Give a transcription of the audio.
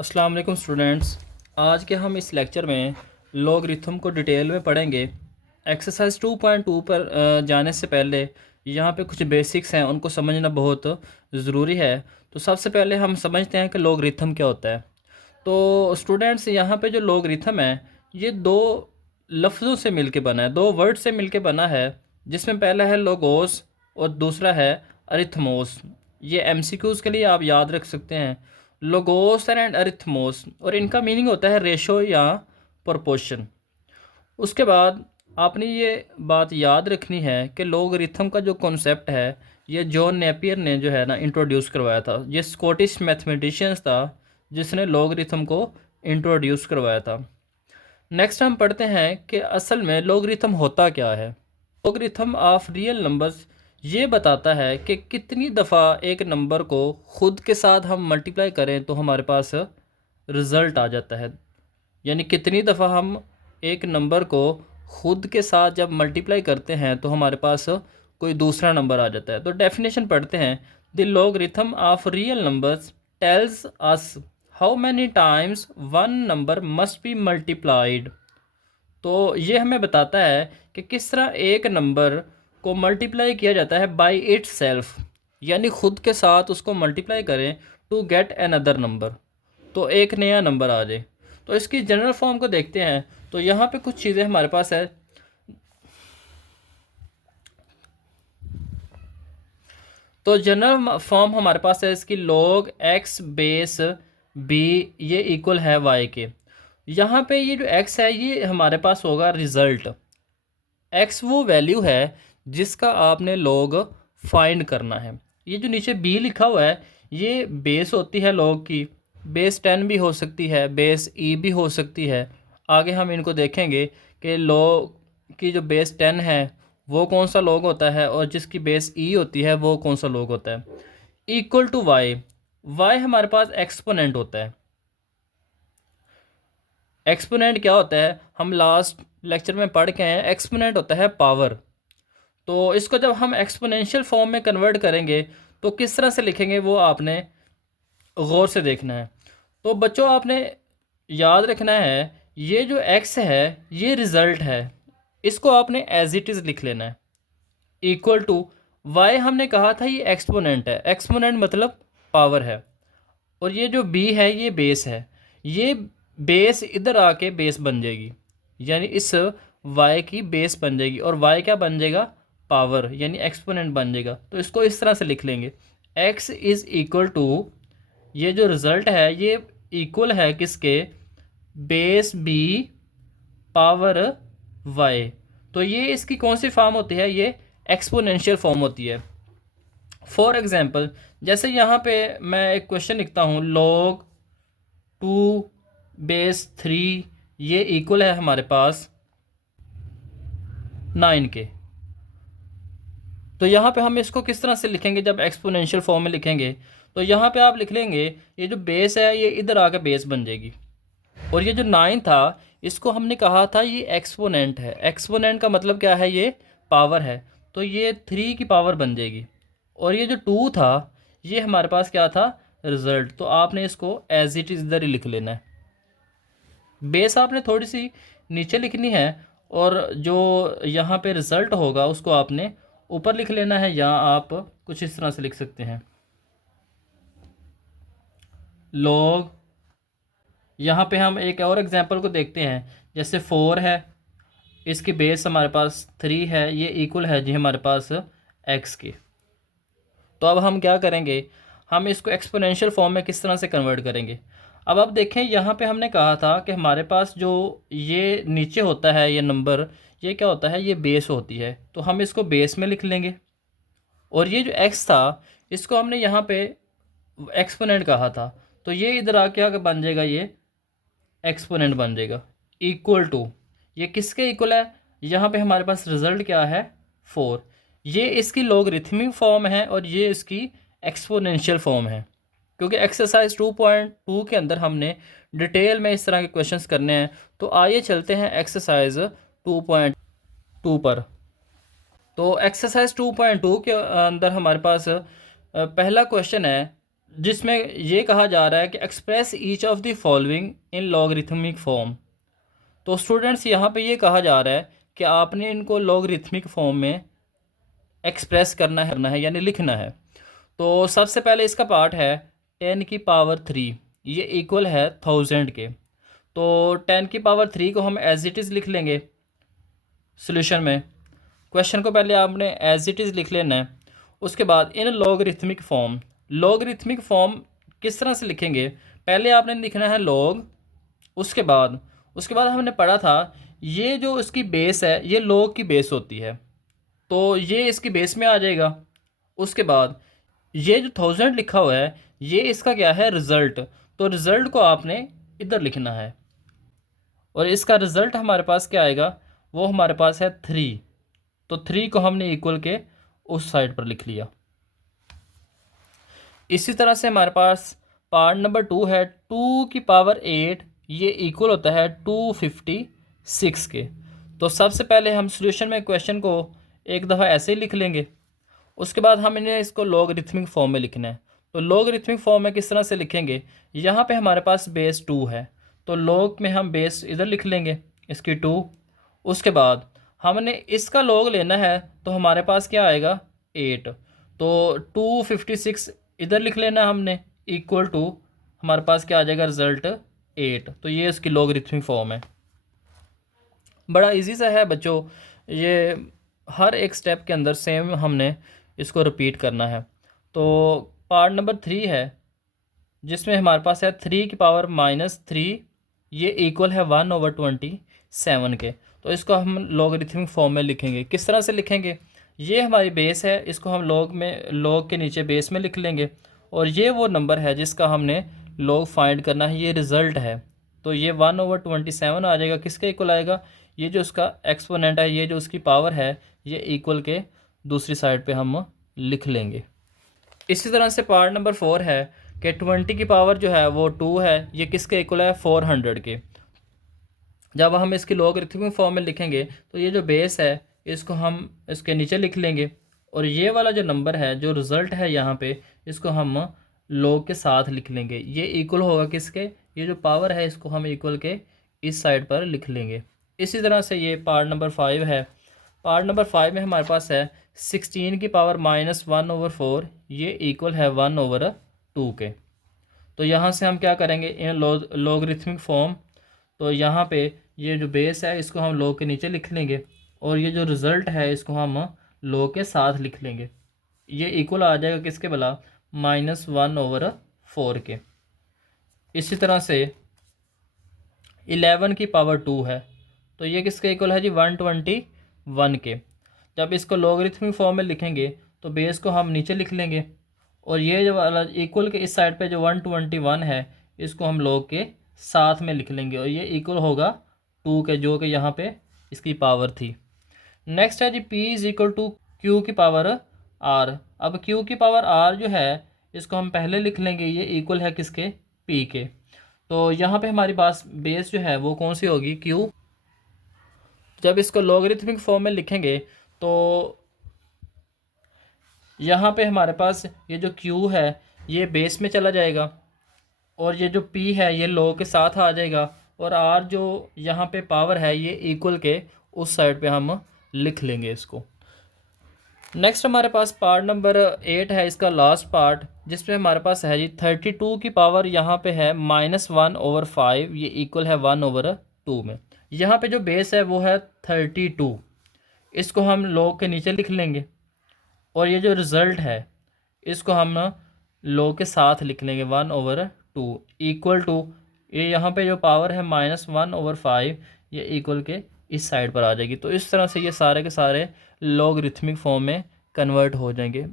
अस्सलाम वालेकुम स्टूडेंट्स। आज के हम इस लेक्चर में लॉगरिथम को डिटेल में पढ़ेंगे। एक्सरसाइज 2.2 पर जाने से पहले यहाँ पे कुछ बेसिक्स हैं, उनको समझना बहुत ज़रूरी है। तो सबसे पहले हम समझते हैं कि लॉगरिथम क्या होता है। तो स्टूडेंट्स, यहाँ पे जो लॉगरिथम है ये दो लफ्ज़ों से मिलके बना है, दो वर्ड से मिलके बना है, जिसमें पहला है लोगोस और दूसरा है अरिथमोस। ये एमसीक्यूज़ के लिए आप याद रख सकते हैं, लोगोस एंड अरिथमोस, और इनका मीनिंग होता है रेशो या प्रोपोर्शन। उसके बाद आपने ये बात याद रखनी है कि लॉगरिथम का जो कॉन्सेप्ट है ये जॉन नेपियर ने जो है ना इंट्रोड्यूस करवाया था। ये स्कॉटिश मैथमेटिशियंस था जिसने लॉगरिथम को इंट्रोड्यूस करवाया था। नेक्स्ट हम पढ़ते हैं कि असल में लॉगरिथम होता क्या है। लॉगरिथम ऑफ रियल नंबर्स ये बताता है कि कितनी दफ़ा एक नंबर को खुद के साथ हम मल्टीप्लाई करें तो हमारे पास रिज़ल्ट आ जाता है। यानी कितनी दफ़ा हम एक नंबर को खुद के साथ जब मल्टीप्लाई करते हैं तो हमारे पास कोई दूसरा नंबर आ जाता है। तो डेफिनेशन पढ़ते हैं। The logarithm of real numbers tells us how many times one number must be multiplied. तो ये हमें बताता है कि किस तरह एक नंबर को मल्टीप्लाई किया जाता है बाय इट्स सेल्फ, यानी खुद के साथ उसको मल्टीप्लाई करें टू गेट अनदर नंबर, तो एक नया नंबर आ जाए। तो इसकी जनरल फॉर्म को देखते हैं। तो यहाँ पे कुछ चीज़ें हमारे पास है। तो जनरल फॉर्म हमारे पास है इसकी, log x बेस b ये इक्वल है y के। यहाँ पे ये जो x है ये हमारे पास होगा रिज़ल्ट। x वो वैल्यू है जिसका आपने log फाइंड करना है। ये जो नीचे b लिखा हुआ है ये बेस होती है log की। बेस 10 भी हो सकती है, बेस e भी हो सकती है। आगे हम इनको देखेंगे कि log की जो बेस 10 है वो कौन सा log होता है और जिसकी बेस e होती है वो कौन सा log होता है। इक्वल टू y, y हमारे पास एक्सपोनेंट होता है। एक्सपोनेंट क्या होता है हम लास्ट लेक्चर में पढ़ के हैं, एक्सपोनेंट होता है पावर। तो इसको जब हम एक्सपोनेंशियल फॉर्म में कन्वर्ट करेंगे तो किस तरह से लिखेंगे वो आपने गौर से देखना है। तो बच्चों आपने याद रखना है ये जो x है ये रिज़ल्ट है, इसको आपने एज इट इज़ लिख लेना है। इक्वल टू y हमने कहा था ये एक्सपोनेंट है, एक्सपोनेंट मतलब पावर है, और ये जो b है ये बेस है। ये बेस इधर आके बेस बन जाएगी, यानी इस y की बेस बन जाएगी, और y क्या बन जाएगा, पावर, यानी एक्सपोनेंट बन जाएगा। तो इसको इस तरह से लिख लेंगे, x इज़ इक्वल टू, ये जो रिज़ल्ट है ये इक्वल है किसके, बेस b पावर y। तो ये इसकी कौन सी फॉर्म होती है, ये एक्सपोनेंशियल फॉर्म होती है। फॉर एग्जांपल जैसे यहाँ पे मैं एक क्वेश्चन लिखता हूँ, log 2 बेस 3 ये इक्वल है हमारे पास 9 के। तो यहाँ पे हम इसको किस तरह से लिखेंगे जब एक्सपोनेंशियल फॉर्म में लिखेंगे, तो यहाँ पे आप लिख लेंगे ये जो बेस है ये इधर आके बेस बन जाएगी, और ये जो 9 था इसको हमने कहा था ये एक्सपोनेंट है। एक्सपोनेंट का मतलब क्या है, ये पावर है, तो ये 3 की पावर बन जाएगी। और ये जो 2 था ये हमारे पास क्या था, रिज़ल्ट। तो आपने इसको एज इट इज़ इधर ही लिख लेना है। बेस आपने थोड़ी सी नीचे लिखनी है, और जो यहाँ पे रिज़ल्ट होगा उसको आपने ऊपर लिख लेना है, या आप कुछ इस तरह से लिख सकते हैं, log। यहाँ पे हम एक और एग्जांपल को देखते हैं, जैसे 4 है, इसकी बेस हमारे पास 3 है, ये इक्वल है जी हमारे पास x के। तो अब हम क्या करेंगे, हम इसको एक्सपोनेंशियल फॉर्म में किस तरह से कन्वर्ट करेंगे। अब आप देखें यहाँ पे हमने कहा था कि हमारे पास जो ये नीचे होता है ये नंबर, ये क्या होता है, ये बेस होती है, तो हम इसको बेस में लिख लेंगे। और ये जो x था इसको हमने यहाँ पे एक्सपोनेंट कहा था, तो ये इधर आके आगे बन जाएगा, ये एक्सपोनेंट बन जाएगा। इक्वल टू, ये किसके इक्वल है, यहाँ पे हमारे पास रिजल्ट क्या है, 4। ये इसकी लॉगरिथमिक फॉर्म है और ये इसकी एक्सपोनेंशियल फॉर्म है। क्योंकि एक्सरसाइज 2.2 के अंदर हमने डिटेल में इस तरह के क्वेश्चंस करने हैं। तो आइए चलते हैं एक्सरसाइज 2.2 पर। तो एक्सरसाइज 2.2 के अंदर हमारे पास पहला क्वेश्चन है, जिसमें ये कहा जा रहा है कि express each of the following in logarithmic form. तो स्टूडेंट्स यहाँ पे ये कहा जा रहा है कि आपने इनको लॉगरिथमिक फॉर्म में एक्सप्रेस करना है यानी लिखना है। तो सबसे पहले इसका पार्ट है 10⁻3, ये इक्वल है 1000 के। तो 10⁻3 को हम एज इट इज़ लिख लेंगे सॉल्यूशन में। क्वेश्चन को पहले आपने एज इट इज़ लिख लेना है। उसके बाद इन लॉगरिथमिक फॉर्म, लॉगरिथमिक फॉर्म किस तरह से लिखेंगे, पहले आपने लिखना है लॉग। उसके बाद हमने पढ़ा था ये जो इसकी बेस है ये लॉग की बेस होती है, तो ये इसकी बेस में आ जाएगा। उसके बाद ये जो 1000 लिखा हुआ है ये इसका क्या है, रिज़ल्ट। तो रिज़ल्ट को आपने इधर लिखना है और इसका रिज़ल्ट हमारे पास क्या आएगा, वो हमारे पास है 3। तो 3 को हमने इक्वल के उस साइड पर लिख लिया। इसी तरह से हमारे पास पार्ट नंबर 2 है 2⁸, ये इक्वल होता है 256 के। तो सबसे पहले हम सॉल्यूशन में क्वेश्चन को एक दफ़ा ऐसे ही लिख लेंगे। उसके बाद हम इन्हें इसको लॉगरिथमिक फॉर्म में लिखना है। तो लॉगरिथमिक फॉर्म में किस तरह से लिखेंगे, यहाँ पे हमारे पास बेस 2 है, तो लॉग में हम बेस इधर लिख लेंगे इसकी 2। उसके बाद हमने इसका लॉग लेना है तो हमारे पास क्या आएगा 8। तो 256 इधर लिख लेना हमने इक्वल टू, हमारे पास क्या आ जाएगा रिज़ल्ट 8। तो ये इसकी लॉगरिथमिक फॉर्म है। बड़ा इजी सा है बच्चों, ये हर एक स्टेप के अंदर सेम हमने इसको रिपीट करना है। तो पार्ट नंबर 3 है जिसमें हमारे पास है 3⁻³ ये इक्वल है 1/27 के। तो इसको हम लॉगरिथमिक फॉर्म में लिखेंगे। किस तरह से लिखेंगे, ये हमारी बेस है, इसको हम लॉग के नीचे बेस में लिख लेंगे और ये वो नंबर है जिसका हमने लॉग फाइंड करना है, ये रिज़ल्ट है। तो ये 1/27 आ जाएगा, किसके इक्वल आएगा, ये जो उसका एक्सपोनेंट है, ये जो उसकी पावर है, ये इक्वल के दूसरी साइड पे हम लिख लेंगे। इसी तरह से पार्ट नंबर 4 है कि 20 की पावर जो है वो 2 है, ये किसके इक्वल है 400 के। जब हम इसकी लॉगरिथमिक फॉर्म में लिखेंगे तो ये जो बेस है इसको हम इसके नीचे लिख लेंगे और ये वाला जो नंबर है जो रिज़ल्ट है यहाँ पे, इसको हम लॉग के साथ लिख लेंगे। ये इक्वल होगा किसके, ये जो पावर है इसको हम इक्वल के इस साइड पर लिख लेंगे। इसी तरह से ये पार्ट नंबर 5 है। पार्ट नंबर 5 में हमारे पास है 16 की पावर -1/4, ये इक्वल है 1/2 के। तो यहाँ से हम क्या करेंगे इन लॉगरिथमिक फॉर्म, तो यहाँ पे ये जो बेस है इसको हम लॉग के नीचे लिख लेंगे और ये जो रिज़ल्ट है इसको हम लॉग के साथ लिख लेंगे। ये इक्वल आ जाएगा किसके भला, -1/4 के। इसी तरह से 11 की पावर 2 है, तो ये किसके इक्वल है जी 121 के। जब इसको लॉगरिथमिक फॉर्म में लिखेंगे तो बेस को हम नीचे लिख लेंगे और ये जो वाला इक्वल के इस साइड पे जो 121 है इसको हम लॉग के साथ में लिख लेंगे और ये इक्वल होगा 2 के, जो कि यहाँ पे इसकी पावर थी। नेक्स्ट है जी P = Q की पावर R। अब Q की पावर R जो है इसको हम पहले लिख लेंगे, ये इक्वल है किसके, P के। तो यहाँ पे हमारी पास बेस जो है वो कौन सी होगी, Q। जब इसको लॉगरिथमिक फॉर्म में लिखेंगे तो यहाँ पे हमारे पास ये जो Q है ये बेस में चला जाएगा और ये जो P है ये लॉग के साथ आ जाएगा और R जो यहाँ पे पावर है ये इक्वल के उस साइड पे हम लिख लेंगे इसको। नेक्स्ट हमारे पास पार्ट नंबर 8 है, इसका लास्ट पार्ट, जिसमें हमारे पास है जी 32 की पावर यहाँ पे है -1/5, ये इक्वल है 1/2 में। यहाँ पे जो बेस है वो है 32, इसको हम लॉग के नीचे लिख लेंगे और ये जो रिज़ल्ट है इसको हम लॉग के साथ लिख लेंगे 1/2 इक्वल टू, ये यहाँ पे जो पावर है -1/5, ये इक्वल के इस साइड पर आ जाएगी। तो इस तरह से ये सारे के सारे लॉगरिथमिक फॉर्म में कन्वर्ट हो जाएंगे।